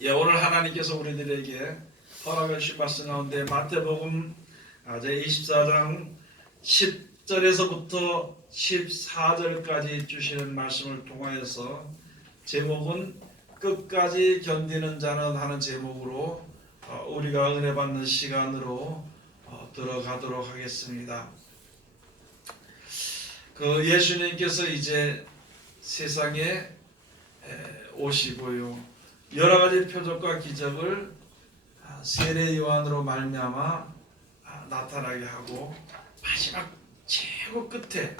예, 오늘 하나님께서 우리들에게 허락해 주신 말씀 가운데 마태복음 제24장 10절에서부터 14절까지 주시는 말씀을 통하여서 제목은 끝까지 견디는 자는 하는 제목으로 우리가 은혜 받는 시간으로 들어가도록 하겠습니다. 그 예수님께서 이제 세상에 오시고요. 여러 가지 표적과 기적을 세례 요한으로 말미암아 나타나게 하고 마지막 최고 끝에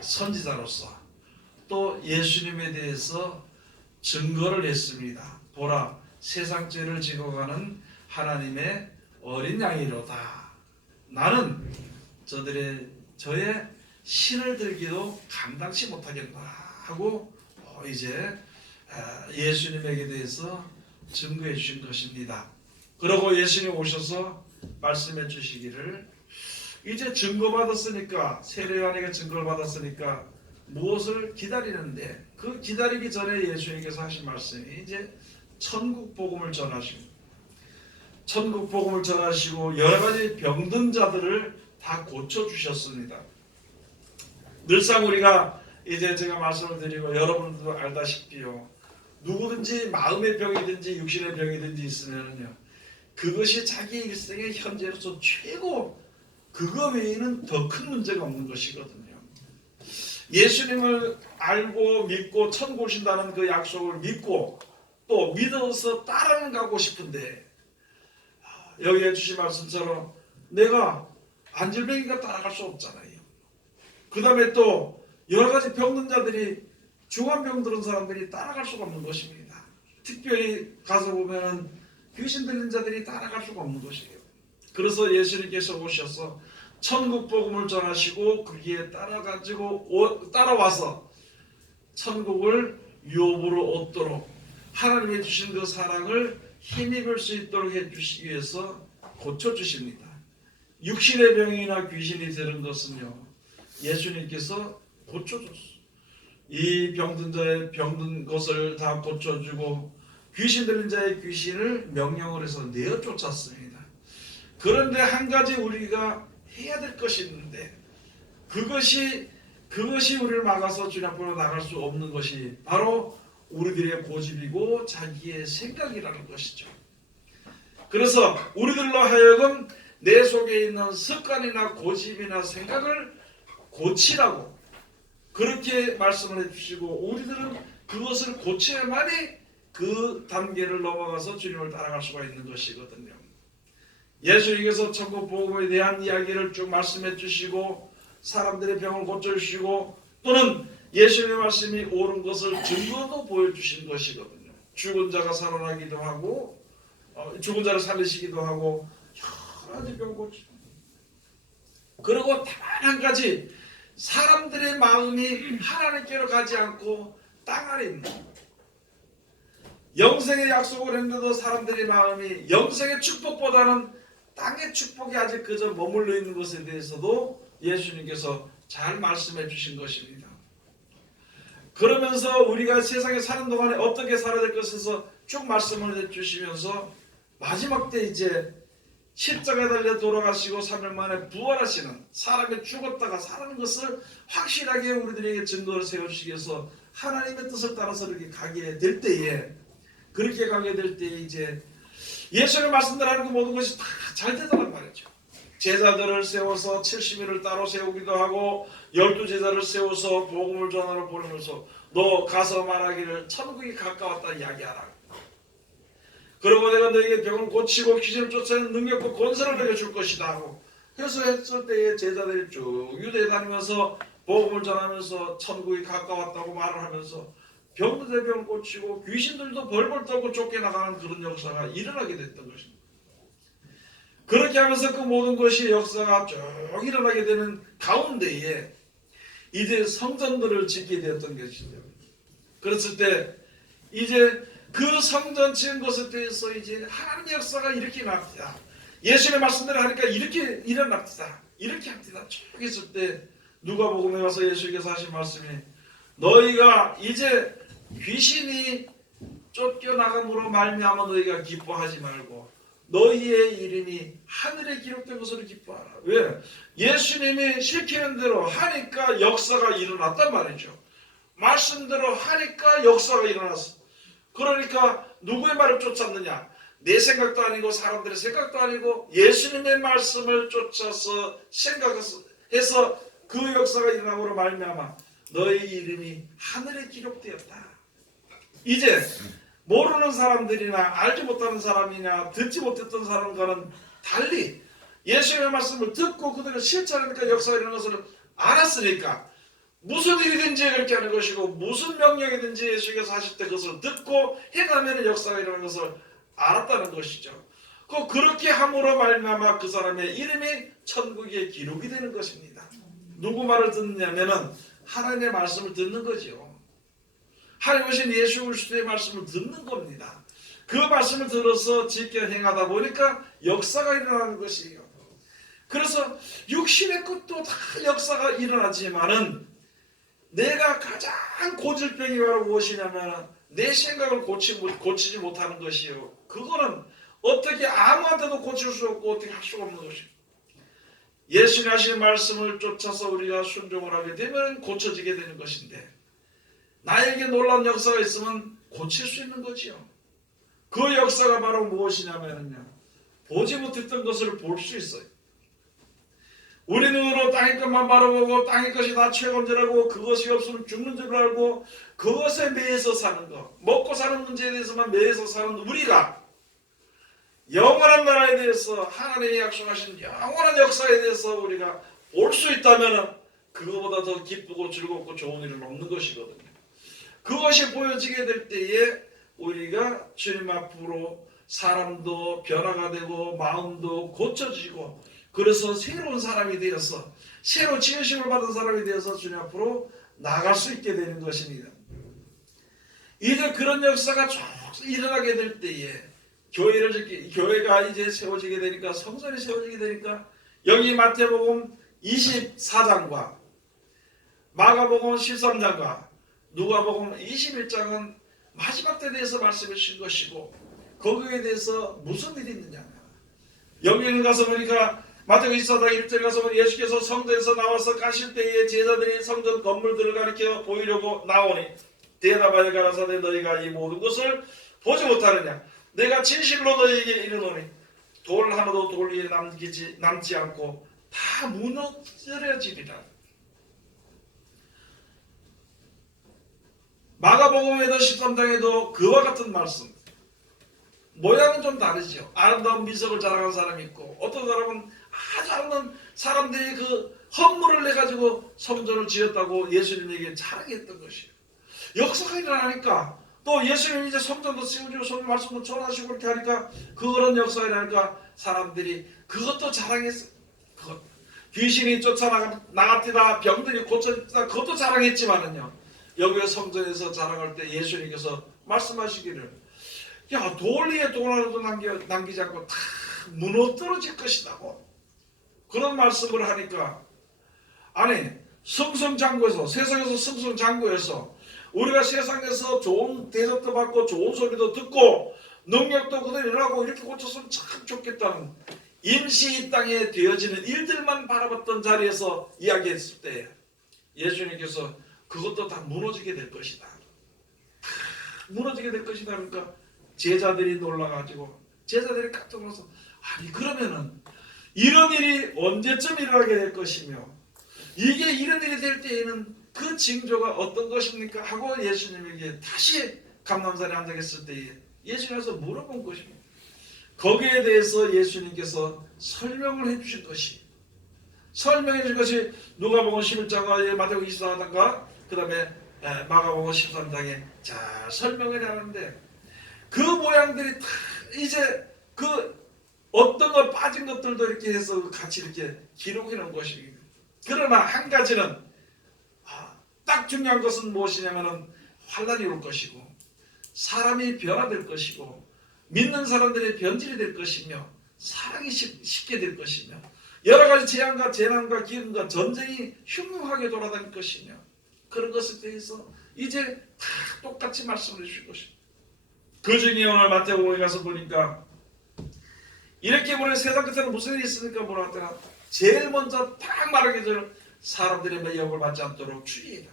선지자로서 또 예수님에 대해서 증거를 했습니다. 보라, 세상 죄를 지고 가는 하나님의 어린 양이로다. 나는 저의 신을 들기도 감당치 못하겠다 하고 이제 예수님에게 대해서 증거해 주신 것입니다. 그러고 예수님 오셔서 말씀해 주시기를 이제 증거받았으니까, 세례 요한에게 증거를 받았으니까 무엇을 기다리는데, 그 기다리기 전에 예수님께서 하신 말씀이 이제 천국 복음을 전하시고, 천국 복음을 전하시고 여러 가지 병든 자들을 다 고쳐 주셨습니다. 늘상 우리가 이제 제가 말씀을 드리고 여러분들도 알다시피요, 누구든지 마음의 병이든지 육신의 병이든지 있으면요, 그것이 자기 일생의 현재로서 최고, 그거 외에는 더 큰 문제가 없는 것이거든요. 예수님을 알고 믿고 천국 오신다는 그 약속을 믿고 또 믿어서 따라가고 싶은데, 여기에 주신 말씀처럼 내가 안질병이가 따라갈 수 없잖아요. 그 다음에 또 여러 가지 병든 자들이, 중환병 들은 사람들이 따라갈 수가 없는 것입니다. 특별히 가서 보면 귀신 들린 자들이 따라갈 수가 없는 것이에요. 그래서 예수님께서 오셔서 천국 복음을 전하시고 거기에 따라와서 천국을 유업으로 얻도록 하나님이 주신 그 사랑을 힘입을 수 있도록 해주시기 위해서 고쳐주십니다. 육신의 병이나 귀신이 들은 것은요, 예수님께서 고쳐줬어요. 이 병든 자의 병든 것을 다 고쳐주고 귀신 들린 자의 귀신을 명령을 해서 내어 쫓았습니다. 그런데 한 가지 우리가 해야 될 것이 있는데, 그것이 우리를 막아서 주님 앞으로 나갈 수 없는 것이 바로 우리들의 고집이고 자기의 생각이라는 것이죠. 그래서 우리들로 하여금 내 속에 있는 습관이나 고집이나 생각을 고치라고 그렇게 말씀을 해주시고, 우리들은 그것을 고쳐야만이 그 단계를 넘어가서 주님을 따라갈 수가 있는 것이거든요. 예수님께서 천국 복음에 대한 이야기를 쭉 말씀해 주시고 사람들의 병을 고쳐주시고, 또는 예수님의 말씀이 옳은 것을 증거도 보여주신 것이거든요. 죽은 자가 살아나기도 하고 죽은 자를 살리시기도 하고 여러 가지 병 고치고, 그리고 단 한 가지, 사람들의 마음이 하나님께로 가지 않고 땅 안에 있는, 영생의 약속을 했는데도 사람들의 마음이 영생의 축복보다는 땅의 축복이 아직 그저 머물러 있는 것에 대해서도 예수님께서 잘 말씀해 주신 것입니다. 그러면서 우리가 세상에 사는 동안에 어떻게 살아야 될 것에서 쭉 말씀을 해주시면서 마지막 때 이제 십자가에 달려 돌아가시고 3일 만에 부활하시는, 사람이 죽었다가 사는 것을 확실하게 우리들에게 증거를 세워주시기 위해서 하나님의 뜻을 따라서 이렇게 가게 될 때에, 그렇게 가게 될 때에 이제 예수의 말씀대로 하는 그 모든 것이 다 잘 되더란 말이죠. 제자들을 세워서 70일을 따로 세우기도 하고 12제자를 세워서 복음을 전하러 보내면서 너 가서 말하기를 천국이 가까웠다 이야기하라. 그리고 내가 너에게 병을 고치고 귀신을 쫓아내는 능력과 권세를 내게 줄 것이다 하고, 그래서 했을 때에 제자들이 쭉 유대에 다니면서 복음을 전하면서 천국이 가까웠다고 말을 하면서 병들의 병을 고치고 귀신들도 벌벌 떨고 쫓겨나가는 그런 역사가 일어나게 됐던 것입니다. 그렇게 하면서 그 모든 것이 역사가 쭉 일어나게 되는 가운데에 이제 성전들을 짓게 되었던 것이죠. 그랬을 때 이제 그 성전 지은 것에 대해서 이제 하나님의 역사가 이렇게 납니다. 예수님의 말씀대로 하니까 이렇게 일어납니다. 이렇게 합니다. 쭉 했을 때 누가복음에 가서 예수님께서 하신 말씀이, 너희가 이제 귀신이 쫓겨나감으로 말미암아 너희가 기뻐하지 말고 너희의 이름이 하늘에 기록된 것으로 기뻐하라. 왜? 예수님이 시키는 대로 하니까 역사가 일어났단 말이죠. 말씀대로 하니까 역사가 일어났어. 그러니까 누구의 말을 쫓았느냐? 내 생각도 아니고 사람들의 생각도 아니고 예수님의 말씀을 쫓아서 생각해서 그 역사가 일어남으로 말미암아 너의 이름이 하늘에 기록되었다. 이제 모르는 사람들이나 알지 못하는 사람이나 듣지 못했던 사람과는 달리 예수님의 말씀을 듣고 그들을 실천하니까 역사가 일어나는 것을 알았으니까 무슨 일이든지 그렇게 하는 것이고 무슨 명령이든지 예수께서 하실 때 그것을 듣고 행하면 역사가 일어나는 것을 알았다는 것이죠. 그렇게 함으로 말미암아 그 사람의 이름이 천국에 기록이 되는 것입니다. 누구 말을 듣느냐면은 하나님의 말씀을 듣는 거죠. 하나님 오신 예수 그리스도의 말씀을 듣는 겁니다. 그 말씀을 들어서 지켜 행하다 보니까 역사가 일어나는 것이에요. 그래서 육신의 것도 다 역사가 일어나지만은 내가 가장 고질병이 바로 무엇이냐면 내 생각을 고치지 못하는 것이요. 그거는 어떻게 아무한테도 고칠 수 없고 어떻게 할 수가 없는 것이에요. 예수님 하신 말씀을 쫓아서 우리가 순종을 하게 되면 고쳐지게 되는 것인데 나에게 놀라운 역사가 있으면 고칠 수 있는 거지요. 그 역사가 바로 무엇이냐면요. 보지 못했던 것을 볼 수 있어요. 우리 눈으로 땅의 것만 바라보고 땅의 것이 다 최고인지라고 그것이 없으면 죽는 줄 알고 그것에 매여서 사는 것, 먹고 사는 문제에 대해서만 매여서 사는 우리가 영원한 나라에 대해서 하나님이 약속하신 영원한 역사에 대해서 우리가 볼 수 있다면 그거보다 더 기쁘고 즐겁고 좋은 일은 없는 것이거든요. 그것이 보여지게 될 때에 우리가 주님 앞으로 사람도 변화가 되고 마음도 고쳐지고 그래서 새로운 사람이 되어서 새로 지으심을 받은 사람이 되어서 주님 앞으로 나갈 수 있게 되는 것입니다. 이제 그런 역사가 쭉 일어나게 될 때에 교회가 이제 세워지게 되니까 성전이 세워지게 되니까 여기 마태복음 24장과 마가복음 13장과 누가복음 21장은 마지막 때에 대해서 말씀해 주신 것이고 거기에 대해서 무슨 일이 있느냐. 여기는 가서 보니까 마태복음 24장 1절에 가서 보니 예수께서 성전에서 나와서 가실 때에 제자들이 성전 건물들을 가리켜 보이려고 나오니 대답하여 가라사대 너희가 이 모든 것을 보지 못하느냐. 내가 진실로 너희에게 이르노니 돌 하나도 돌 위에 남지 않고 다 무너뜨려지리라. 마가복음에도 13장에도 그와 같은 말씀. 모양은 좀 다르죠. 아름다운 미석을 자랑한 사람이 있고 어떤 사람은 아주 아름다운 사람들이 그 헌물을 내가지고 성전을 지었다고 예수님에게 자랑했던 것이에요. 역사가 일어나니까 또 예수님이 이제 성전도 세우시고 성경 말씀도 전하시고 그렇게 하니까 그런 역사가 일어나니까 사람들이 그것도 자랑했어요. 귀신이 쫓아나갔다 병들이 고쳐졌다 그것도 자랑했지만은요. 여기 성전에서 자랑할 때 예수님께서 말씀하시기를 야, 돌 위에 돌 하나도 남기지 않고 다 무너뜨려질 것이라고 그런 말씀을 하니까 아니 승승장구해서 세상에서 승승장구해서 우리가 세상에서 좋은 대접도 받고 좋은 소리도 듣고 능력도 그대로 일하고 이렇게 고쳤으면 참 좋겠다는 임시 이 땅에 되어지는 일들만 바라봤던 자리에서 이야기했을 때 예수님께서 그것도 다 무너지게 될 것이다. 다 무너지게 될 것이다. 그러니까 제자들이 놀라가지고 제자들이 깜짝 놀라서 아니 그러면은 이런 일이 언제쯤 일어나게 될 것이며 이게 이런 일이 될 때에는 그 징조가 어떤 것입니까? 하고 예수님에게 다시 감람산에 앉아 계실 때에 예수님께서 물어본 것입니다. 거기에 대해서 예수님께서 설명을 해주신 것이 설명해 주신 것이 누가복음 11장과 마태복음 24장과 그 다음에 마가복음 13장에 잘 설명을 하는데 그 모양들이 다 이제 그 어떤 거 빠진 것들도 이렇게 해서 같이 이렇게 기록해 놓은 것입니다. 그러나 한 가지는 딱 중요한 것은 무엇이냐면은 환란이 올 것이고 사람이 변화될 것이고 믿는 사람들의 변질이 될 것이며 사랑이 식게 될 것이며 여러 가지 재앙과 재난과 기근과 전쟁이 흉흉하게 돌아다닐 것이며 그런 것에 대해서 이제 다 똑같이 말씀을 해주실 것입니다. 그 중에 오늘 마태복음에 가서 보니까 이렇게 보니 세상 끝에는 무슨 일이 있으니까 뭐라 하더라. 제일 먼저 딱 말하게 될 사람들의 미혹을 받지 않도록 주의해라.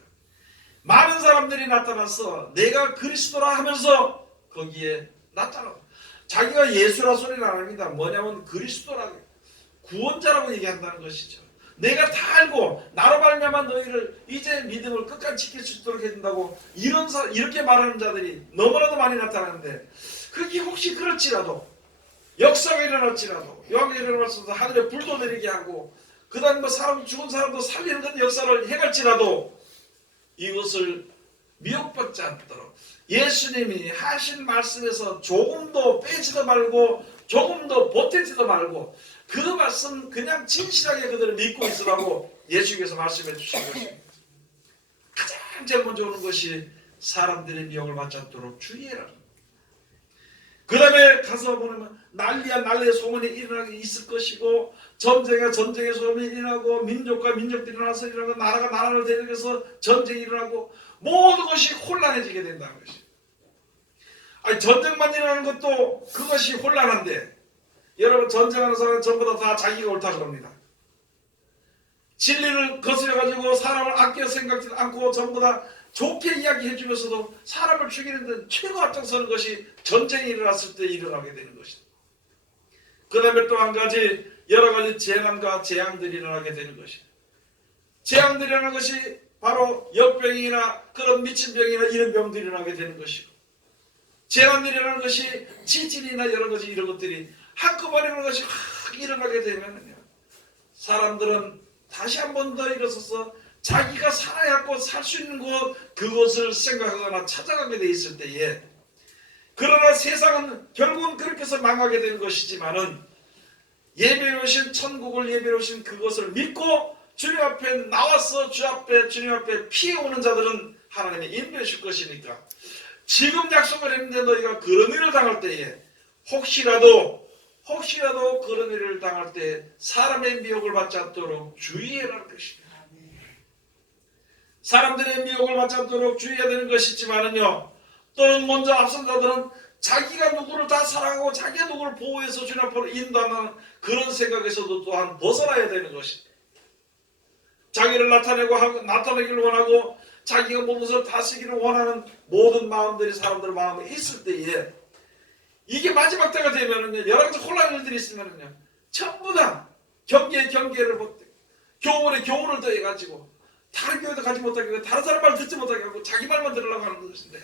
많은 사람들이 나타나서 내가 그리스도라 하면서 거기에 나타나. 자기가 예수라 소리는 안 합니다. 뭐냐면 그리스도라고 구원자라고 얘기한다는 것이죠. 내가 다 알고 나로 말미암아 너희를 이제 믿음을 끝까지 지킬 수 있도록 해준다고 이렇게 말하는 자들이 너무나도 많이 나타나는데 그게 혹시 그렇지라도 역사가 일어날지라도 요한계시록에 일어나서 하늘에 불도 내리게 하고 그 다음에 뭐 사람 죽은 사람도 살리는 그런 역사를 해갈지라도 이것을 미혹받지 않도록 예수님이 하신 말씀에서 조금도 빼지도 말고 조금도 보태지도 말고 그 말씀 그냥 진실하게 그들을 믿고 있으라고 예수께서 말씀해 주신 것입니다. 가장 제일 먼저 오는 것이 사람들의 미혹을 받지 않도록 주의해라. 그 다음에 가서 보면 난리야 난리의 소문이 일어나게 있을 것이고 전쟁과 전쟁의 소문이 일어나고 민족과 민족들이 일어나서 일어나고 나라가 나라를 대적해서 전쟁이 일어나고 모든 것이 혼란해지게 된다는 것이에요. 아니 전쟁만 일어나는 것도 그것이 혼란한데 여러분 전쟁하는 사람은 전부 다 자기가 옳다고 합니다. 진리를 거스려가지고 사람을 아껴 생각지 않고 전부 다 좋게 이야기해 주면서도 사람을 죽이는 데 최고 앞장서는 것이 전쟁이 일어났을 때 일어나게 되는 것이다. 그 다음에 또 한 가지 여러 가지 재난과 재앙들이 일어나게 되는 것이다. 재앙들이 일어나는 것이 바로 역병이나 그런 미친 병이나 이런 병들이 일어나게 되는 것이고 재난들이 일어나는 것이 지진이나 여러 가지 이런 것들이 한꺼번에 일어나는 것이 확 일어나게 되면 사람들은 다시 한 번 더 일어서서 자기가 살아야 할 곳, 살 수 있는 곳 그것을 생각하거나 찾아가게 돼 있을 때에 그러나 세상은 결국은 그렇게 해서 망하게 되는 것이지만은 예배로 오신 천국을 예배로 오신 그것을 믿고 주님 앞에 나와서 주님 앞에 피해오는 자들은 하나님이 인도해 줄 것이니까 지금 약속을 했는데 너희가 그런 일을 당할 때에 혹시라도 그런 일을 당할 때 사람의 미혹을 받지 않도록 주의해라는 것입니다. 사람들의 미혹을 받지 않도록 주의해야 되는 것이지만은요 또는 먼저 앞선 자들은 자기가 누구를 다 사랑하고 자기가 누구를 보호해서 주님 앞으로 인도하는 그런 생각에서도 또한 벗어나야 되는 것입니다. 자기를 나타내기를 원하고 자기가 모든 것을 다스리기를 원하는 모든 마음들이 사람들 마음에 있을 때에 이게 마지막 때가 되면은요 여러 가지 혼란 일들이 있으면은요 전부 다 경계를 못해 교훈에 교훈을 더해가지고 다른 교회도 가지 못하게 하고 다른 사람 말 듣지 못하게 하고 자기 말만 들으려고 하는 것인데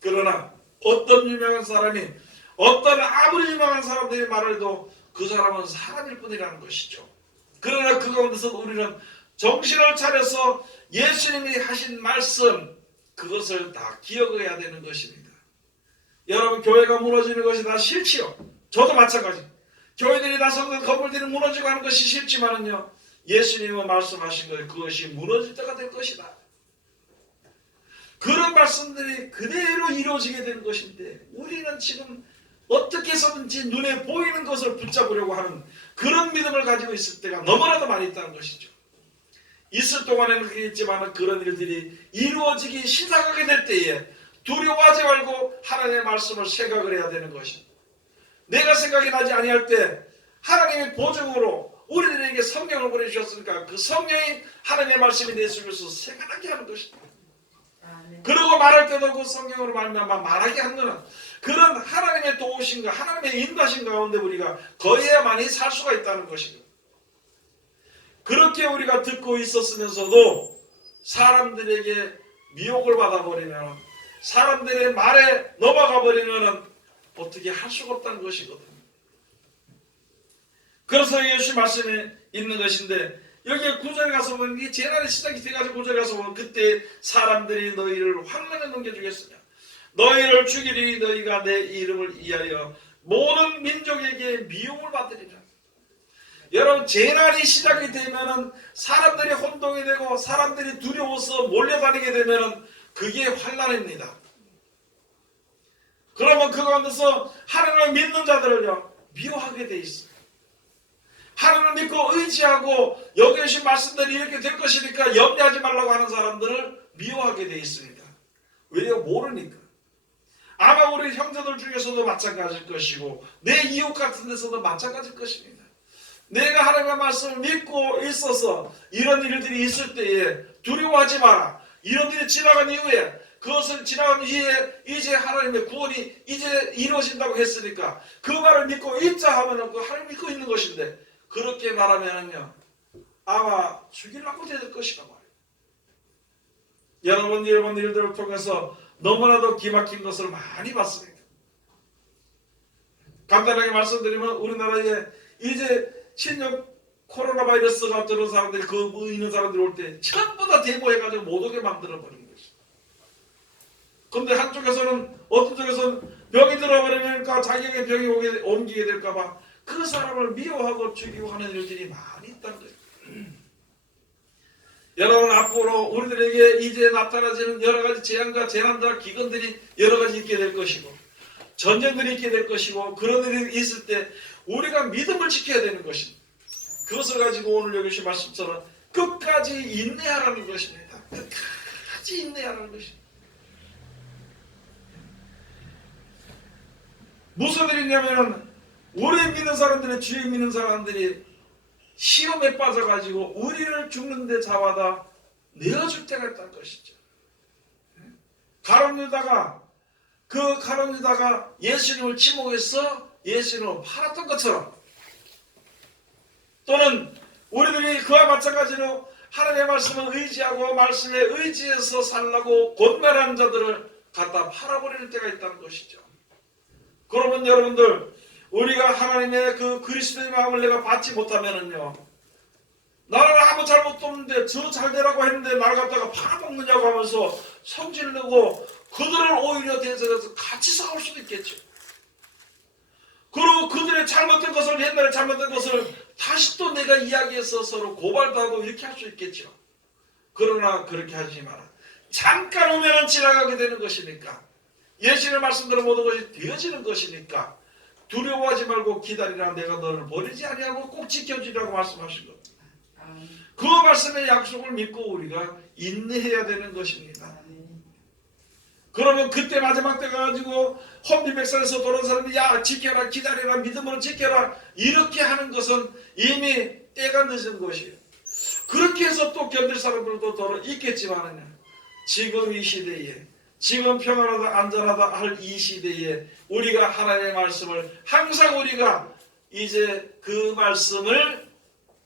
그러나 어떤 유명한 사람이 어떤 아무리 유명한 사람들이 말을 해도 그 사람은 사람일 뿐이라는 것이죠. 그러나 그 가운데서 우리는 정신을 차려서 예수님이 하신 말씀 그것을 다 기억해야 되는 것입니다. 여러분 교회가 무너지는 것이 다 싫지요. 저도 마찬가지. 교회들이 다 성전 건물들이 무너지고 하는 것이 싫지만은요. 예수님은 말씀하신 거예요. 그것이 무너질 때가 될 것이다. 그런 말씀들이 그대로 이루어지게 되는 것인데 우리는 지금 어떻게 해서든지 눈에 보이는 것을 붙잡으려고 하는 그런 믿음을 가지고 있을 때가 너무나도 많이 있다는 것이죠. 있을 동안에는 그렇겠지만 그런 일들이 이루어지기 시작하게 될 때에 두려워하지 말고 하나님의 말씀을 생각을 해야 되는 것입니다. 내가 생각이 나지 아니할 때 하나님의 보증으로 우리들에게 성령을 보내주셨으니까 그 성령이 하나님의 말씀이 내 속에서 생각나게 하는 것입니다. 그러고 말할 때도 그 성령으로 말미암아 말하게 하는 그런 하나님의 도우심과 하나님의 인도하심 가운데 우리가 거해야만이 살 수가 있다는 것입니다. 그렇게 우리가 듣고 있었으면서도 사람들에게 미혹을 받아버리면 사람들의 말에 넘어가 버리면 어떻게 할 수가 없다는 것이거든요. 그래서 예수 말씀에 있는 것인데 여기에 9절에 가서 보면 이 재난의 시작이 돼가지고 9절에 가서 보면 그때 사람들이 너희를 환란에 넘겨주겠으며 너희를 죽이리 너희가 내 이름을 위하여 모든 민족에게 미움을 받으리라. 여러분 재난이 시작이 되면은 사람들이 혼동이 되고 사람들이 두려워서 몰려다니게 되면은 그게 환란입니다. 그러면 그 가운데서 하나님을 믿는 자들을요 미워하게 돼 있어요. 하나님을 믿고 의지하고 여기 계신 말씀들이 이렇게 될 것이니까 염려하지 말라고 하는 사람들을 미워하게 돼 있습니다. 왜요? 모르니까. 아마 우리 형제들 중에서도 마찬가지일 것이고 내 이웃 같은 데서도 마찬가지일 것입니다. 내가 하나님의 말씀을 믿고 있어서 이런 일들이 있을 때에 두려워하지 마라. 이런 일이 지나간 이후에 그것을 지나간 이후에 이제 하나님의 구원이 이제 이루어진다고 했으니까 그 말을 믿고 있자 하면은 그 하나님 믿고 있는 것인데 그렇게 말하면은요 아마 죽이려고 될 것이다 말이에요. 여러분 이런 일들을 통해서 너무나도 기막힌 것을 많이 봤습니다. 간단하게 말씀드리면 우리나라에 이제 신종 코로나 바이러스가 들은 사람들이 그 있는 사람들이 올 때 전부 다 대보해가지고 못 오게 만들어버린 것이. 근데 한쪽에서는 어떤 쪽에서는 병이 들어버리니까 자기에게 병이 옮기게 될까봐 그 사람을 미워하고 죽이고 하는 일들이 많이 있다는 거예요. 여러분 앞으로 우리들에게 이제 나타나지는 여러 가지 재앙과 재난과 기근들이 여러 가지 있게 될 것이고 전쟁들이 있게 될 것이고 그런 일이 있을 때 우리가 믿음을 지켜야 되는 것입니다. 그것을 가지고 오늘 여기 주신 말씀처럼 끝까지 인내하라는 것입니다. 끝까지 인내하라는 것입니다. 무슨 일이냐면 우리 믿는 사람들이 주에 믿는 사람들이 시험에 빠져가지고 우리를 죽는데 잡아다 내어줄 때가 있다는 것이죠. 가룟유다가 그 가룟유다가 예수님을 지목해서 예수님을 팔았던 것처럼 또는 우리들이 그와 마찬가지로 하나님의 말씀을 의지하고 말씀에 의지해서 살라고 권면하는 자들을 갖다 팔아버리는 때가 있다는 것이죠. 그러면 여러분들 우리가 하나님의 그 그리스도의 마음을 내가 받지 못하면은요 나는 아무 잘못도 없는데 저 잘되라고 했는데 나를 갖다가 팔아먹느냐고 하면서 성질내고 그들을 오히려 대적해서 같이 싸울 수도 있겠죠. 그리고 그들의 잘못된 것을 옛날에 잘못된 것을 다시 또 내가 이야기해서 서로 고발도 하고 이렇게 할 수 있겠죠. 그러나 그렇게 하지 마라. 잠깐 오면은 지나가게 되는 것이니까 예수님의 말씀대로 모든 것이 되어지는 것이니까 두려워하지 말고 기다리라. 내가 너를 버리지 아니하고 꼭 지켜주리라고 말씀하신 것. 그 말씀의 약속을 믿고 우리가 인내해야 되는 것입니다. 그러면 그때 마지막 때 가지고 혼비백산에서 돌아온 사람이 야 지켜라 기다려라 믿음으로 지켜라 이렇게 하는 것은 이미 때가 늦은 것이에요. 그렇게 해서 또 견딜 사람들도 더러 있겠지만은 지금 이 시대에 지금 평안하다 안전하다 할 이 시대에 우리가 하나님의 말씀을 항상 우리가 이제 그 말씀을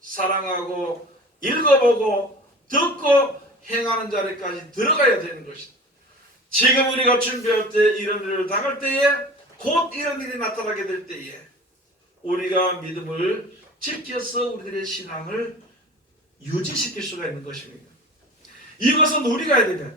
사랑하고 읽어보고 듣고 행하는 자리까지 들어가야 되는 것이다. 지금 우리가 준비할 때 이런 일을 당할 때에 곧 이런 일이 나타나게 될 때에 우리가 믿음을 지켜서 우리들의 신앙을 유지시킬 수가 있는 것입니다. 이것은 우리가 해야 됩니다.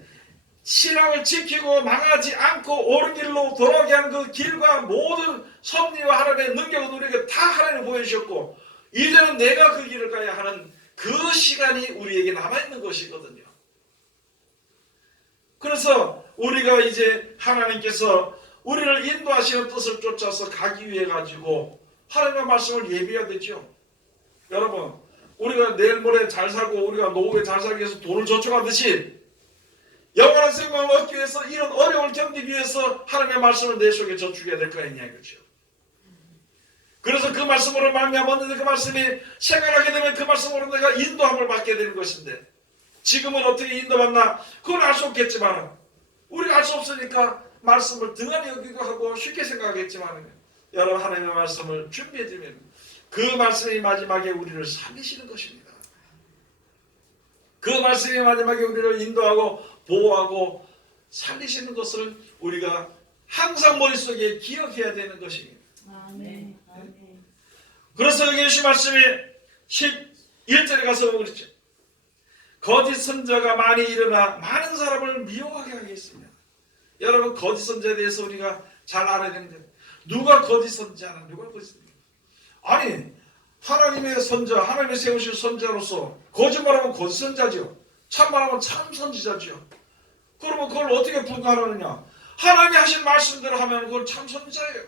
신앙을 지키고 망하지 않고 옳은 길로 돌아오게 하는 그 길과 모든 섭리와 하나님의 능력은 우리에게 다 하나님 보여주셨고 이제는 내가 그 길을 가야 하는 그 시간이 우리에게 남아있는 것이거든요. 그래서 우리가 이제 하나님께서 우리를 인도하시는 뜻을 쫓아서 가기 위해 가지고 하나님의 말씀을 예비해야 되죠. 여러분 우리가 내일 모레 잘 살고 우리가 노후에 잘 살기 위해서 돈을 저축하듯이 영원한 생명을 얻기 위해서 이런 어려움을 견디기 위해서 하나님의 말씀을 내 속에 저축해야 될 거 아니냐 이거죠. 그래서 그 말씀으로 말미암았는데 그 말씀이 생각하게 되면 그 말씀으로 내가 인도함을 받게 되는 것인데 지금은 어떻게 인도받나 그건 알 수 없겠지만 우리가 알 수 없으니까 말씀을 등한히 여기고 하고 쉽게 생각하겠지만 여러분 하나님의 말씀을 준비해드리면 그 말씀이 마지막에 우리를 살리시는 것입니다. 그 말씀이 마지막에 우리를 인도하고 보호하고 살리시는 것을 우리가 항상 머릿속에 기억해야 되는 것입니다. 아멘. 그래서 여기 주신 말씀이 11절에 가서 그랬죠. 거짓 선자가 많이 일어나 많은 사람을 미워하게 하겠습니다. 여러분 거짓 선자에 대해서 우리가 잘 알아야 되는데 누가 거짓 선자나 누가 거짓 선자? 아니 하나님의 선자, 하나님의 세우신 선자로서 거짓말하면 거짓 선자죠. 참말하면 참 선지자죠. 그러면 그걸 어떻게 분간하느냐? 하나님이 하신 말씀대로 하면 그건 참 선지자예요.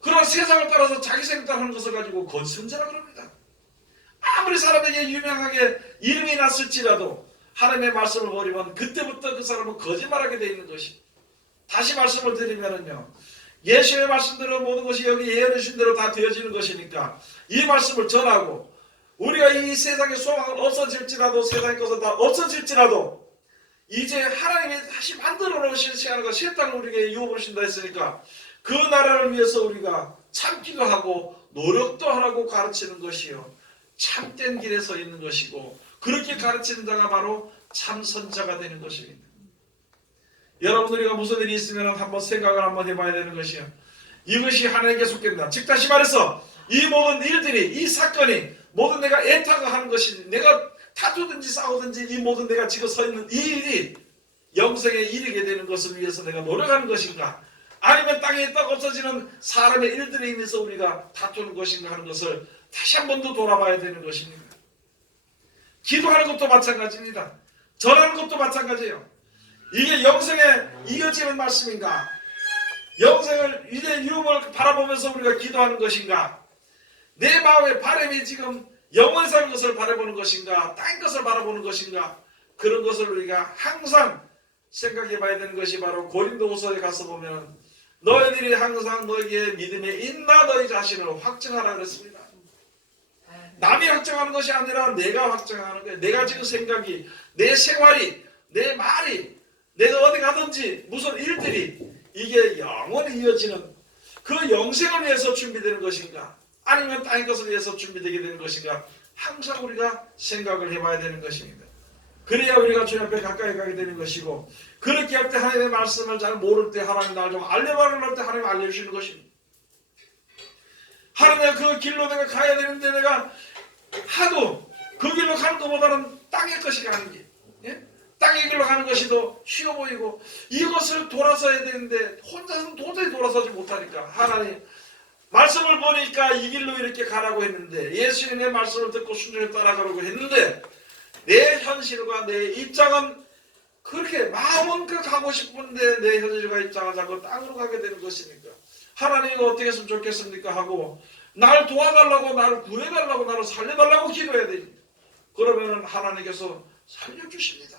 그런 세상을 따라서 자기 생각 하는 것을 가지고 거짓 선자라고 합니다. 아무리 사람에게 유명하게 이름이 났을지라도 하나님의 말씀을 버리면 그때부터 그 사람은 거짓말하게 되어 있는 것이. 다시 말씀을 드리면은요, 예수의 말씀대로 모든 것이 여기 예언해 주신 대로 다 되어지는 것이니까 이 말씀을 전하고, 우리가 이 세상의 소망은 없어질지라도, 세상의 것은 다 없어질지라도 이제 하나님이 다시 만들어 놓으신 시간과 새 땅을 우리에게 유업을 주신다 했으니까 그 나라를 위해서 우리가 참기도 하고 노력도 하라고 가르치는 것이요, 참된 길에 서 있는 것이고, 그렇게 가르치는 자가 바로 참선자가 되는 것입니다. 여러분, 우리가 무슨 일이 있으면 한번 생각을 한번 해봐야 되는 것이요, 이것이 하나님께 속된다. 즉 다시 말해서 이 모든 일들이, 이 사건이 모든 내가 애타가 하는 것이, 내가 다투든지 싸우든지 이 모든 내가 지금 서 있는 이 일이 영생에 이르게 되는 것을 위해서 내가 노력하는 것인가, 아니면 땅에 있다가 없어지는 사람의 일들에 인해서 우리가 다투는 것인가 하는 것을 다시 한 번 더 돌아봐야 되는 것입니다. 기도하는 것도 마찬가지입니다. 전하는 것도 마찬가지예요. 이게 영생에 이어지는 말씀인가, 영생을 이제 유업을 바라보면서 우리가 기도하는 것인가, 내 마음의 바람이 지금 영원히 사는 것을 바라보는 것인가, 땅의 것을 바라보는 것인가, 그런 것을 우리가 항상 생각해 봐야 되는 것이 바로 고린도후서에 가서 보면 너희들이 항상 너희에게 믿음에 있나 너희 자신을 확증하라 그랬습니다. 남이 확증하는 것이 아니라 내가 확증하는 거예요. 내가 지금 생각이, 내 생활이, 내 말이, 내가 어디 가든지 무슨 일들이 이게 영원히 이어지는 그 영생을 위해서 준비되는 것인가, 아니면 땅의 것을 위해서 준비되게 되는 것인가, 항상 우리가 생각을 해봐야 되는 것입니다. 그래야 우리가 주님 앞에 가까이 가게 되는 것이고, 그렇게 할 때 하나님의 말씀을 잘 모를 때 하나님 나를 좀 알려달라고 할 때 하나님 알려주시는 것입니다. 하나님의 그 길로 내가 가야 되는데 내가 하도 그 길로 가는 것보다는 땅의 것이 가는 길, 땅의 길로 가는 것이 더 쉬워 보이고, 이것을 돌아서야 되는데 혼자서는 도저히 돌아서지 못하니까 하나님 말씀을 보니까 이 길로 이렇게 가라고 했는데, 예수님의 말씀을 듣고 순종해 따라가라고 했는데, 내 현실과 내 입장은 그렇게 마음은 그 가고 싶은데 내 현실과 입장을 잡고 땅으로 가게 되는 것이니까 하나님 이거 어떻게 했으면 좋겠습니까 하고 나를 도와달라고, 나를 구해달라고, 나를 살려달라고 기도해야 됩니다. 그러면 하나님께서 살려주십니다.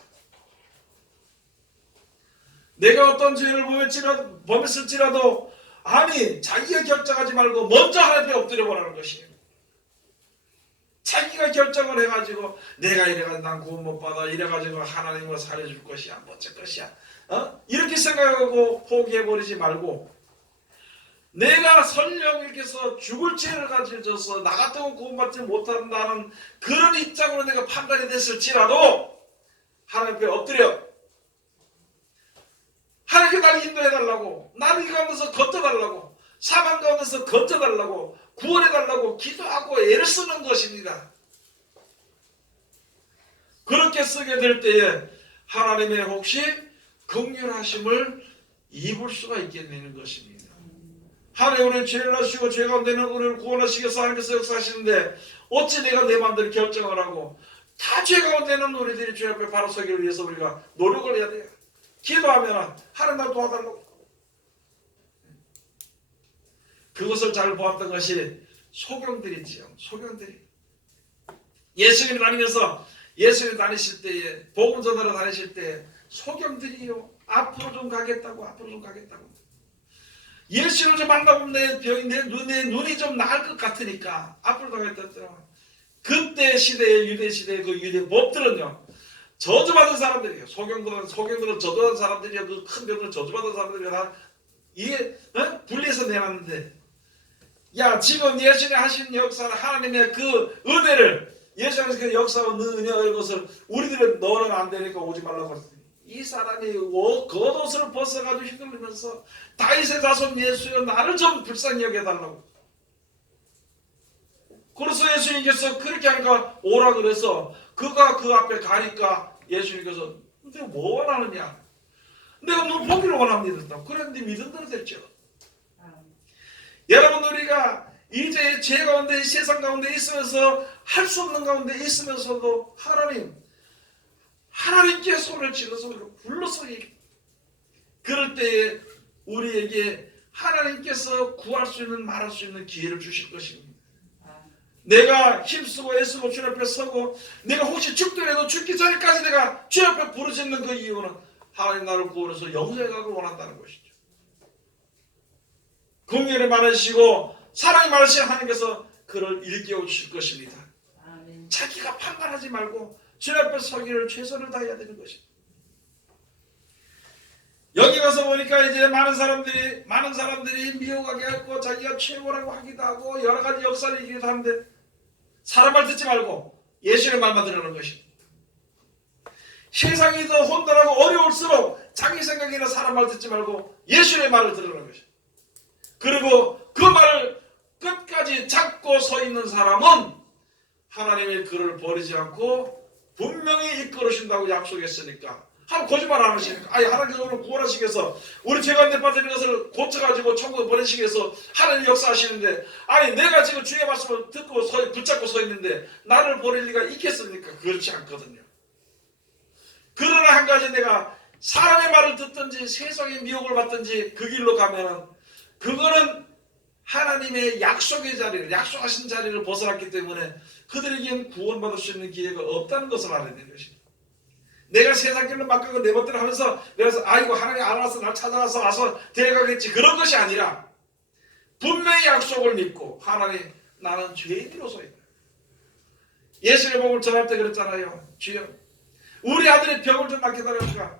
내가 어떤 죄를 범했을지라도 아니, 자기가 결정하지 말고 먼저 하나님께 엎드려 보라는 것이에요. 자기가 결정을 해가지고 내가 이래가지고 난 구원 못 받아, 이래가지고 하나님을 살려줄 것이야, 어쩔 것이야, 이렇게 생각하고 포기해버리지 말고, 내가 설령 이렇게 해서 죽을 죄를 가지고서 나 같은 구원받지 못한다는 그런 입장으로 내가 판단이 됐을지라도 하나님 앞에 엎드려 하나님께 나를 인도해달라고, 나를 이 가운데서 건져달라고, 사망 가운데서 건져달라고, 구원해달라고 기도하고 애를 쓰는 것입니다. 그렇게 쓰게 될 때에 하나님의 혹시 긍휼하심을 입을 수가 있게 되는 것입니다. 하나님 우리를 죄를 하시고 죄 가운데는 우리를 구원하시기 위해서 하나님께서 역사하시는데 어찌 내가 내 마음대로 결정을 하고, 다 죄 가운데는 우리들이 죄 앞에 바로 서기를 위해서 우리가 노력을 해야 돼요. 기도하면 하나님 날 도와달라고. 그것을 잘 보았던 것이 소경들이지요. 소경들이 예수님 다니면서, 예수님 다니실 때에, 복음 전하러 다니실 때 소경들이요, 앞으로 좀 가겠다고, 앞으로 좀 가겠다고. 예수를 좀 만나보면 내 눈이 좀 나을 것 같으니까 앞으로 가겠다더라고요. 그때 시대에, 유대 시대의 그 유대 법들은요, 저주받은 사람들이에요. 소경들은 저주받은 사람들이요. 그 큰 병을 저주받은 사람들이 다 이게 분리해서 내놨는데, 야, 지금 예수님이 하신 역사는 하나님의 그 은혜를, 예수님의 그 역사와 은혜의 것을 우리들은 너는 안 되니까 오지 말라고 했어요. 이 사람이 겉옷을 벗어가지고 휘둘리면서 다윗의 자손 예수여 나를 좀 불쌍히 여겨달라고. 그래서 예수님께서 그렇게 하니까 오라 그래서 그가 그 앞에 가니까 예수님께서 내가 뭐 원하느냐? 내가 너 보기를 원합니다. 그런데 믿은 대로 됐죠. 여러분, 우리가 이제 죄 가운데, 세상 가운데 있으면서 할 수 없는 가운데 있으면서도 하나님께 손을 찔러서 불러서 그럴 때에 우리에게 하나님께서 구할 수 있는, 말할 수 있는 기회를 주실 것입니다. 내가 힘쓰고 애쓰고 주 앞에 서고 내가 혹시 죽더라도 죽기 전까지 내가 주 앞에 부르짖는 그 이유는 하나님 나를 구원해서 영생에 가길 원한다는 것이죠. 긍휼이 많으시고 사랑이 많으신 하나님께서 그를 일깨워 주실 것입니다. 아멘. 자기가 판단하지 말고 주님 앞에 서기를 최선을 다해야 되는 것입니다. 여기 가서 보니까 이제 많은 사람들이 미혹하게 하고 자기가 최고라고 하기도 하고 여러 가지 역사를 얘기도 하는데 사람 말 듣지 말고 예수의 말만 들으는 것입니다. 세상이 더 혼돈하고 어려울수록 자기 생각이나 사람 말 듣지 말고 예수의 말을 들으는 것입니다. 그리고 그 말을 끝까지 잡고 서 있는 사람은 하나님이 그를 버리지 않고 분명히 이끌어준다고 약속했으니까 거짓말 안 하시니까 하나님께서 오늘 구원하시기 위해서 우리 죄 가운데 빠진 것을 고쳐가지고 천국에 보내시기 위해서 하나님 역사하시는데 내가 지금 주의 말씀을 듣고 붙잡고 서 있는데 나를 버릴 리가 있겠습니까? 그렇지 않거든요. 그러나 한 가지 내가 사람의 말을 듣든지 세상의 미혹을 받든지 그 길로 가면은 그거는 하나님의 약속의 자리를 약속하신 자리를 벗어났기 때문에 그들에게는 구원받을 수 있는 기회가 없다는 것을 알아야 되는 것입니다. 내가 세상 길로 막 가고 내 멋대로 하면서 내가 하나님 알아서 날 찾아와서 와서 데려가겠지 그런 것이 아니라 분명히 약속을 믿고 하나님 나는 죄인으로서이다. 예수의 복음을 전할 때 그랬잖아요. 주여 우리 아들이 병을 좀 낫게 달라니까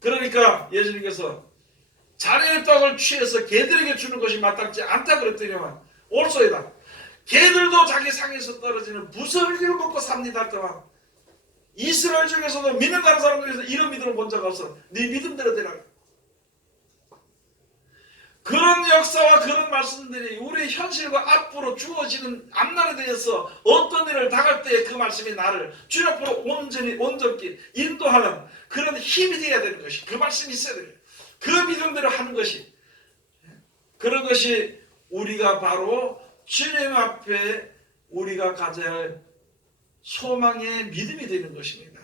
그러니까 예수님께서 자네의 떡을 취해서 개들에게 주는 것이 마땅지 않다 그랬더니만 옳소이다. 개들도 자기 상에서 떨어지는 부스러기를 먹고 삽니다 할 때만 이스라엘 중에서도 믿는다는 사람들에서 이런 믿음을 본 자가 없어. 네 믿음대로 되라. 그런 역사와 그런 말씀들이 우리 현실과 앞으로 주어지는 앞날에 대해서 어떤 일을 당할 때 그 말씀이 나를 주 앞으로 온전히 인도하는 그런 힘이 되어야 되는 것이 그 말씀이 있어야 돼요. 그 믿음대로 하는 것이 그런 것이 우리가 바로 주님 앞에 우리가 가져야 할 소망의 믿음이 되는 것입니다.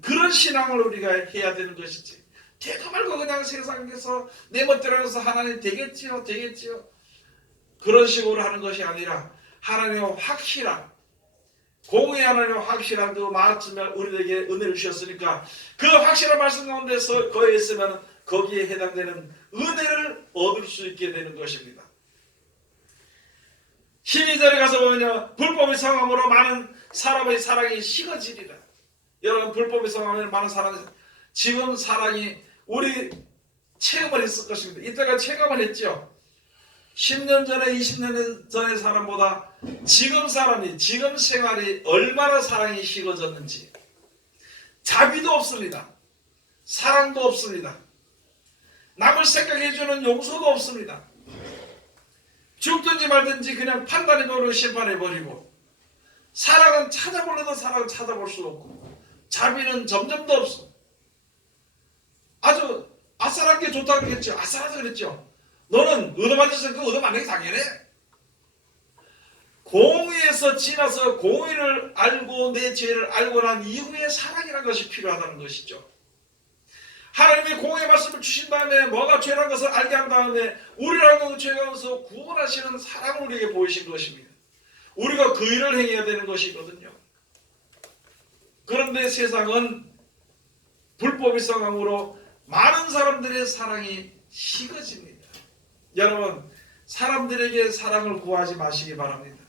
그런 신앙을 우리가 해야 되는 것이지 되고 말고 그냥 세상에서 내 멋대로 해서 하나님 되겠지요 그런 식으로 하는 것이 아니라 하나님의 확실한 공의 하나님의 확실한 그 말씀을 우리에게 은혜를 주셨으니까 그 확실한 말씀 가운데서 거기에 있으면 거기에 해당되는 은혜를 얻을 수 있게 되는 것입니다. 12절에 가서 보면요 불법의 성함으로 많은 사람의 사랑이 식어지리라. 여러분 불법의 성함으로 많은 사랑이 지금 사랑이 우리 체험을 했을 것입니다. 이때가 체감을 했죠. 10년 전에 20년 전의 사람보다 지금 사람이 지금 생활이 얼마나 사랑이 식어졌는지 자비도 없습니다. 사랑도 없습니다. 남을 생각해주는 용서도 없습니다. 죽든지 말든지 그냥 판단해버리고 심판해버리고 사랑은 찾아보려도 사랑은 찾아볼 수 없고 자비는 점점 더 없어. 아주 아싸란 게 좋다고 그랬죠. 아싸라서 그랬죠. 너는 얻어맞을 수 있고 얻어맞는 게 당연해. 공의에서 지나서 공의를 알고 내 죄를 알고 난 이후에 사랑이라는 것이 필요하다는 것이죠. 하나님이 공의의 말씀을 주신 다음에 뭐가 죄라는 것을 알게 한 다음에 우리라는 죄 가운데서 구원하시는 사랑을 우리에게 보이신 것입니다. 우리가 그 일을 행해야 되는 것이거든요. 그런데 세상은 불법의 성함으로 많은 사람들의 사랑이 식어집니다. 여러분 사람들에게 사랑을 구하지 마시기 바랍니다.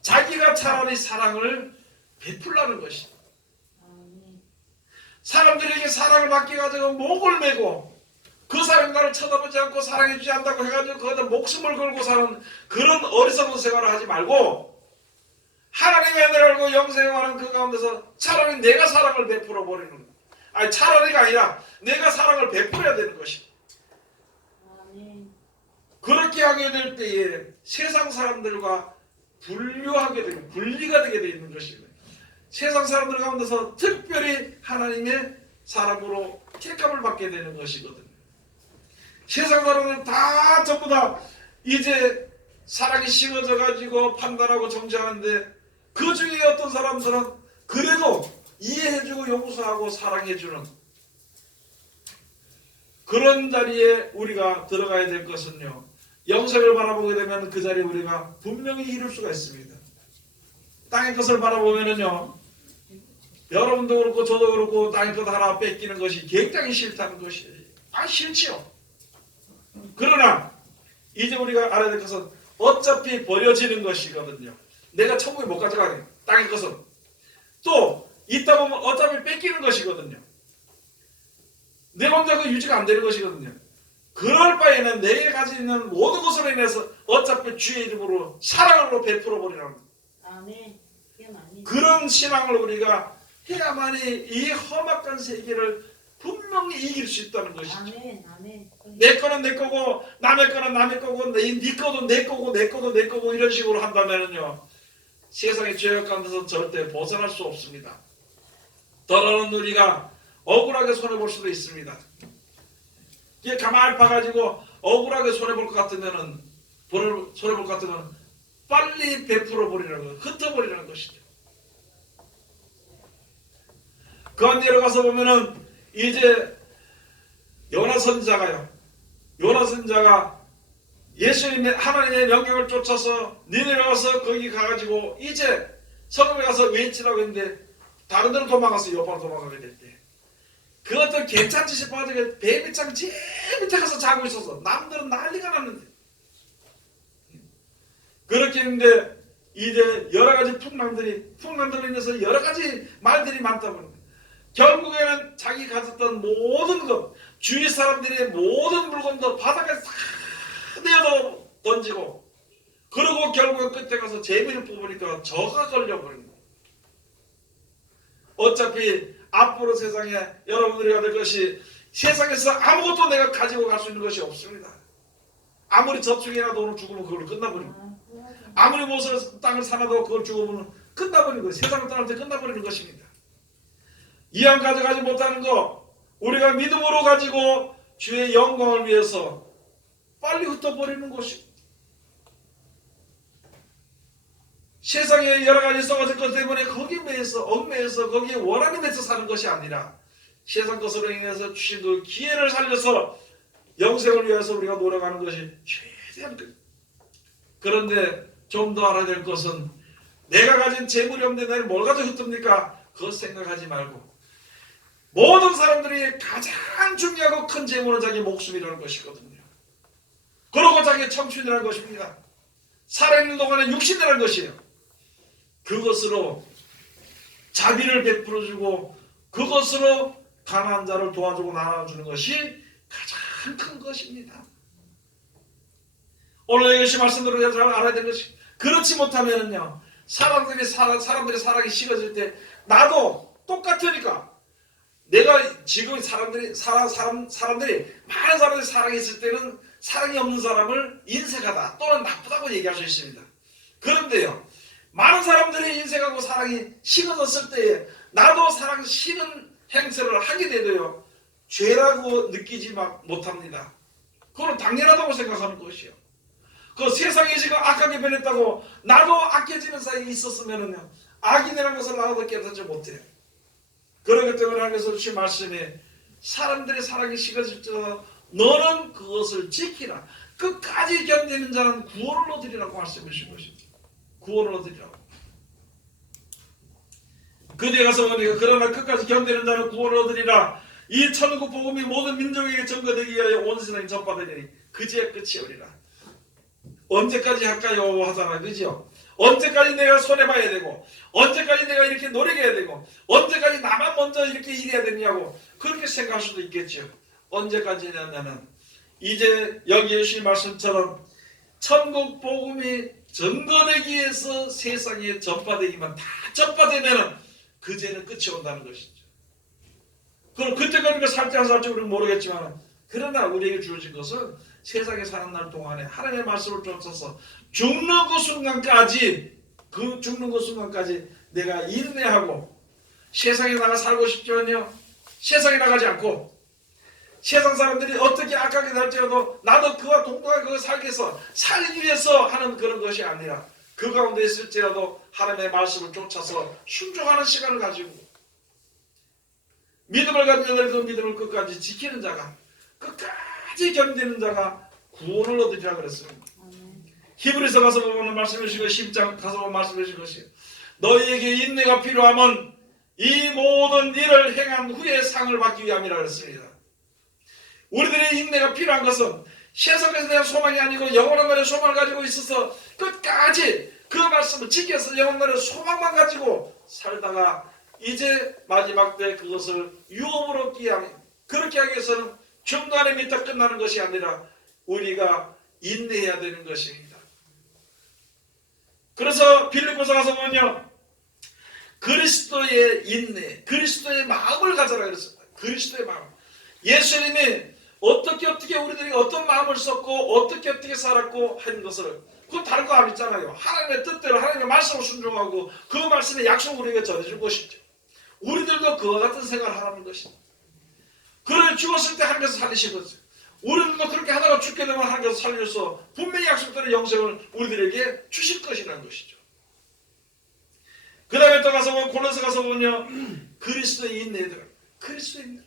자기가 차라리 사랑을 베풀라는 것입니다. 사람들에게 사랑을 받기 가지고 목을 메고 그 사람이 나를 쳐다보지 않고 사랑해주지 않다고 해가지고 거기다 목숨을 걸고 사는 그런 어리석은 생활을 하지 말고 하나님의 은혜를 알고 영생을 하는 그 가운데서 차라리 내가 사랑을 베풀어 버리는 것. 아니 차라리가 아니라 내가 사랑을 베풀어야 되는 것입니다. 그렇게 하게 될 때에 세상 사람들과 분리가 되게 되어 있는 것입니다. 세상 사람들 가운데서 특별히 하나님의 사람으로 택함을 받게 되는 것이거든요. 세상 사람들은 다 전부 다 이제 사랑이 식어져 가지고 판단하고 정죄하는데 그 중에 어떤 사람들은 그래도 이해해주고 용서하고 사랑해주는 그런 자리에 우리가 들어가야 될 것은요. 영생을 바라보게 되면 그 자리에 우리가 분명히 이룰 수가 있습니다. 땅의 것을 바라보면은요. 여러분도 그렇고 저도 그렇고 남의 것 하나 뺏기는 것이 굉장히 싫다는 것이 싫지요. 그러나 이제 우리가 알아야 될 것은 어차피 버려지는 것이거든요. 내가 천국에 못 가져가게 땅의 것은 또 있다 보면 어차피 뺏기는 것이거든요. 내 혼자 그 유지가 안 되는 것이거든요. 그럴 바에는 내가 가지고 있는 모든 것으로 인해서 어차피 주의 이름으로 사랑으로 베풀어 버리라는 아멘. 그런 신앙을 우리가 해야만이 이 험악한 세계를 분명히 이길 수 있다는 것이죠. 아멘. 아멘. 내 거는 내 거고 남의 거는 남의 거고 네 거도 내 거고 내 거도 내 거고 이런 식으로 한다면요 세상의 죄악 가운데서 절대 벗어날 수 없습니다. 더러운 우리가 억울하게 손해볼 수도 있습니다. 이게 가만히 봐가지고 억울하게 손해볼 것 같으면은 손해볼 것 같으면 빨리 베풀어 버리라는 거, 흩어버리라는 것이죠. 그 안 내려가서 보면은 이제 요나 선지자가요. 요나 선지자가 예수님의 하나님의 명령을 쫓아서 니네가서 거기 가가지고 이제 성읍에 가서 외치라고 했는데 다른 데로 도망가서 요파로 도망가게 될 때 그것도 괜찮지 싶어가지고 배 밑장 제일 밑에 가서 자고 있어서 남들은 난리가 났는데 그렇게 했는데 이제 여러 가지 풍랑들로 인해서 여러 가지 말들이 많다 보니까 결국에는 자기 가졌던 모든 것 주위 사람들의 모든 물건도 바닥에 싹 내어 던지고 그리고 결국에 끝에 가서 제비를 뽑으니까 저가 걸려버린 거예요. 어차피 앞으로 세상에 여러분들이 가질 것이 세상에서 아무것도 내가 가지고 갈 수 있는 것이 없습니다. 아무리 저축이라도 오늘 죽으면 그걸로 끝나버린 거예요. 아무리 무엇을 땅을 사놔도 그걸 죽으면 끝나버린 거예요. 세상을 떠날 때 끝나버리는 것입니다. 이왕 가져가지 못하는 거 우리가 믿음으로 가지고 주의 영광을 위해서 빨리 흩어버리는 것입니다. 세상에 여러 가지 썩어질 것 때문에 거기에 매여서 얽매여서 거기에 원한이 맺혀 사는 것이 아니라 세상 것으로 인해서 주신 그 기회를 살려서 영생을 위해서 우리가 노력하는 것이 최대한 그런데 좀 더 알아야 될 것은 내가 가진 재물이 없는데 내가 뭘 가지고 흩습니까? 그것 생각하지 말고 모든 사람들이 가장 중요하고 큰 재물은 자기 목숨이라는 것이거든요. 그러고 자기 청춘이라는 것입니다. 살아있는 동안에 육신이라는 것이에요. 그것으로 자비를 베풀어주고 그것으로 가난한 자를 도와주고 나눠주는 것이 가장 큰 것입니다. 오늘 여기 말씀대로 잘 알아야 되는 것이 그렇지 못하면요 사람들이 살아가기 식어질 때 나도 똑같으니까 내가 지금 사람들이 많은 사람들이 살아있을 때는 사랑이 없는 사람을 인색하다 또는 나쁘다고 얘기할 수 있습니다. 그런데요 많은 사람들이 인색하고 사랑이 식어졌을 때에 나도 사랑 식은 행세를 하게 돼도요 죄라고 느끼지 못합니다. 그건 당연하다고 생각하는 것이요. 그 세상이 지금 악하게 변했다고 나도 악해지는 사이에 있었으면은요 악인이라는 것을 나도 깨닫지 못해요. 그렇기 때문에 하나님께서 주신 말씀에 사람들의 사랑이 식어질지라도 너는 그것을 지키라. 끝까지 견디는 자는 구원을 얻으리라고 말씀해 주신 것입니다. 구원을 얻으리라고. 그뒤에 가서 보니까 그러나 끝까지 견디는 자는 구원을 얻으리라. 이 천국 복음이 모든 민족에게 전거되기 위하여 온 세상에 전파되리니 그제야 끝이 오리라. 언제까지 할까요? 하잖아요. 그죠? 언제까지 내가 손해봐야 되고 언제까지 내가 이렇게 노력해야 되고 언제까지 나만 먼저 이렇게 일해야 되냐고 그렇게 생각할 수도 있겠죠. 언제까지냐면은 이제 여기 예수님 말씀처럼 천국 복음이 전거되기 위해서 세상에 전파되기만 다 전파되면은 그제는 끝이 온다는 것이죠. 그럼 그때까지 우리가 살지 안 살지 우리는 모르겠지만 그러나 우리에게 주어진 것은 세상에 사는 날 동안에 하나님의 말씀을 쫓아서 죽는 그 순간까지 내가 인내하고 세상에 나가 살고 싶지만요 세상에 나가지 않고 세상 사람들이 어떻게 악하게 살지라도 나도 그와 동등하게 살기 위해서 살기 위해서 하는 그런 것이 아니라 그 가운데 있을지라도 하나님의 말씀을 쫓아서 순종하는 시간을 가지고 믿음을 가진 자들 그 믿음을 끝까지 지키는 자가 끝까지 견디는 자가 구원을 얻으리라 그랬습니다. 히브리서 가서 보면 말씀해 주시고 10장 가서 보면 말씀해 주신 것이 너희에게 인내가 필요하면 이 모든 일을 행한 후에 상을 받기 위함이라 그랬습니다. 우리들의 인내가 필요한 것은 세상에 대한 소망이 아니고 영원한 날의 소망을 가지고 있어서 끝까지 그 말씀을 지켜서 영원한 날의 소망만 가지고 살다가 이제 마지막 때 그것을 유업으로 얻기 위함, 그렇게 하기 위해서는 중간에 밑에 끝나는 것이 아니라 우리가 인내해야 되는 것입니다. 그래서 빌립보서 가서 보면요, 그리스도의 인내, 그리스도의 마음을 가져라 그랬습니다. 그리스도의 마음. 예수님이 어떻게 우리들이 어떤 마음을 썼고 어떻게 살았고 하는 것을, 그건 다른 거 안 있잖아요. 하나님의 뜻대로 하나님의 말씀을 순종하고 그 말씀의 약속을 우리에게 전해줄 것이죠. 우리들도 그와 같은 생활을 하라는 것입니다. 그러니 죽었을 때 하나님께서 살리시거든요. 우리들도 그렇게 하다가 죽게 되면 하나님께서 살려서 분명히 약속대로 영생을 우리들에게 주실 것이라는 것이죠. 그 다음에 또 가서 보면 골로새 가서 보면 그리스도의 인내에 들어가요. 그리스도의 인내.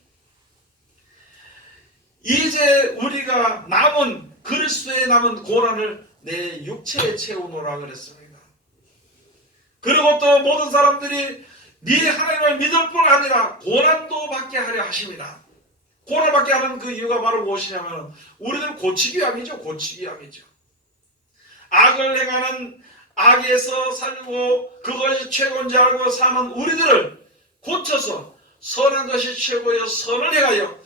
이제 우리가 그리스도의 남은 고난을 내 육체에 채우노라 그랬습니다. 그리고 또 모든 사람들이 네 하나님을 믿을 뿐 아니라 고난도 받게 하려 하십니다. 고난 받게 하는 그 이유가 바로 무엇이냐면 우리들 고치기 위함이죠. 고치기 위함이죠. 악을 행하는 악에서 살고 그것이 최고인 줄 알고 사는 우리들을 고쳐서 선한 것이 최고여 선을 행하여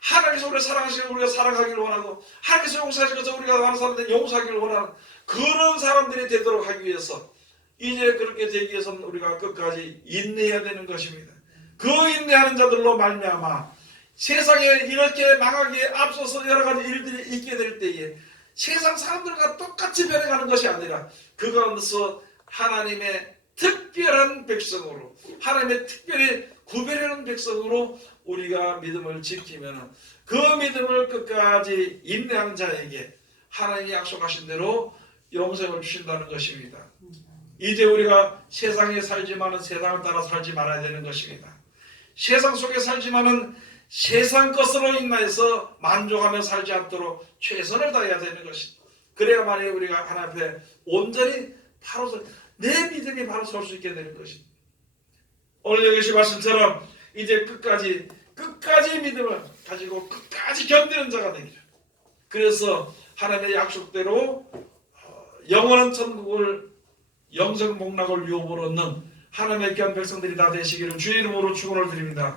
하나님께서 우리를 사랑하시고 우리가 사랑하기를 원하고 하나님께서 용서하시는 것을 우리가 다른 사람들 용서하기를 원하는 그런 사람들이 되도록 하기 위해서 이제 그렇게 되기 위해서는 우리가 끝까지 인내해야 되는 것입니다. 그 인내하는 자들로 말미암아 세상에 이렇게 망하기에 앞서서 여러 가지 일들이 있게 될 때에 세상 사람들과 똑같이 변해가는 것이 아니라 그 가운데서 하나님의 특별한 백성으로 하나님의 특별히 구별해놓은 백성으로 우리가 믿음을 지키면 그 믿음을 끝까지 인내하는 자에게 하나님이 약속하신 대로 영생을 주신다는 것입니다. 이제 우리가 세상에 살지만은 세상을 따라 살지 말아야 되는 것입니다. 세상 속에 살지만은 세상 것으로 인하여서 만족하며 살지 않도록 최선을 다해야 되는 것입니다. 그래야만이 우리가 하나님 앞에 온전히 바로 내 믿음이 바로 설 수 있게 되는 것입니다. 오늘 여기 말씀처럼 이제 끝까지 믿음을 가지고 끝까지 견디는 자가 되기를. 그래서 하나님의 약속대로 영원한 천국을 영생 복락을 유업으로 얻는 하나님의 귀한 백성들이 다 되시기를 주의 이름으로 축원을 드립니다.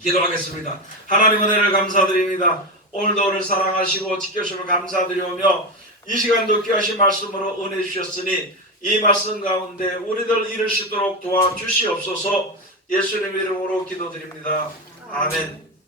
기도하겠습니다. 하나님 은혜를 감사드립니다. 오늘도 우리를 사랑하시고 지켜주시면 감사드리오며 이 시간도 귀하신 말씀으로 은혜 주셨으니 이 말씀 가운데 우리들 이룰 수 있도록 도와주시옵소서. 예수님의 이름으로 기도드립니다. 아멘.